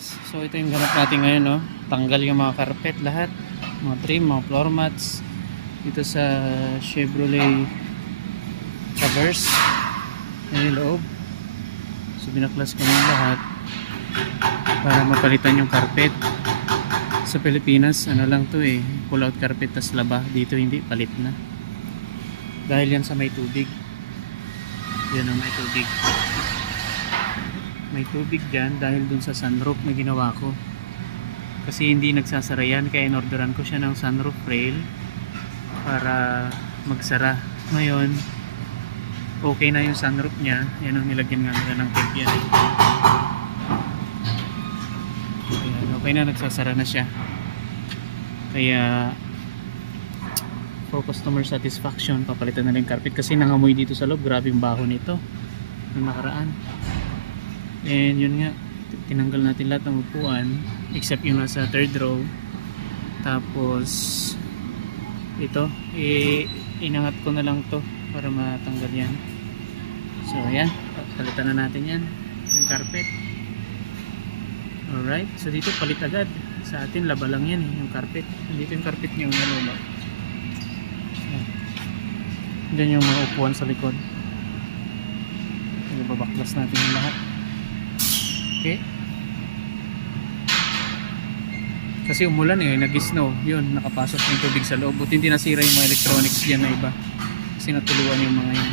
guys, so ito yung ganap natin ngayon, no? Tanggal yung mga carpet lahat, mga trim, mga floor mats dito sa Chevrolet Traverse. Ayan yung loob. So binaklas ko yung lahat para mapalitan yung carpet. Sa Pilipinas ano lang to pull out carpet tas laba. Dito hindi, palit na dahil yan sa may tubig. Yan ang may tubig. May tubig dyan dahil dun sa sunroof na ginawa ko, kasi hindi nagsasara yan, kaya inorderan ko siya ng sunroof rail para magsara. Ngayon okay na yung sunroof nya. Yan ang nilagyan nga nila ng tape yan. Ayan, okay na, nagsasara na siya. Kaya for customer satisfaction, papalitan na lang yung carpet kasi nangamoy dito sa loob. Grabe yung baho nito ng nakaraan. And yun nga, tinanggal natin lahat ng upuan except yung nasa third row. Tapos ito, inangat ko na lang to para matanggal yan. So ayan, palitan na natin yan ng carpet. Alright, so dito palit agad. Sa atin laba lang yan yung carpet. Dito yung carpet niya, yung nalula. Diyan yung mga upuan sa likod. Babaklas natin yung lahat. Okay. Kasi umulan nag-snow. Yun, nakapasok yung tubig sa loob. Buti hindi nasira yung mga electronics dyan na iba. Kasi natuluan yung mga yun.